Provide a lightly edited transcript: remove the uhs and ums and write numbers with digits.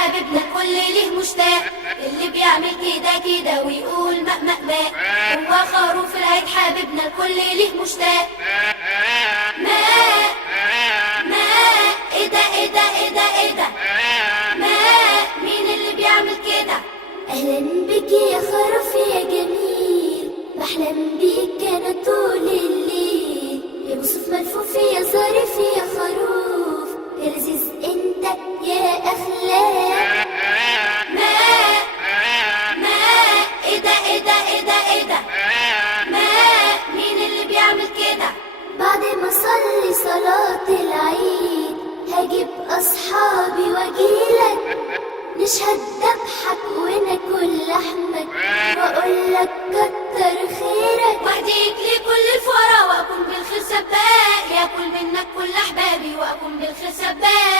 حبيبنا الكل ليه مشتاق، اللي بيعمل كده كده ويقول ماء ماء ماء، هو خروف العيد حبيبنا الكل ليه مشتاق. ماء ماء، ايه ده ايه ده ايه ده ايه ده؟ ماء، مين اللي بيعمل كده؟ أهلا بك يا خروف يا جميل، بحلم بيك أنا طول الليل، يا بوصف ملفوف يا ظريف يا خروف، يا لذيذ أنت يا أخلاق. ماء ماء، ايه ده ايه ده ايه ده ايه ده؟ ماء، مين اللي بيعمل كده؟ بعد ما أصلي صلاة العيد هجيب أصحابي وأجيلك، نشهد ذبحك وناكل لحمك وأقول لك كتر خيرك، واهديك لكل الفقراء واكون بالخير سباق، ياكل منك كل احبابي واكون بالخير سباق.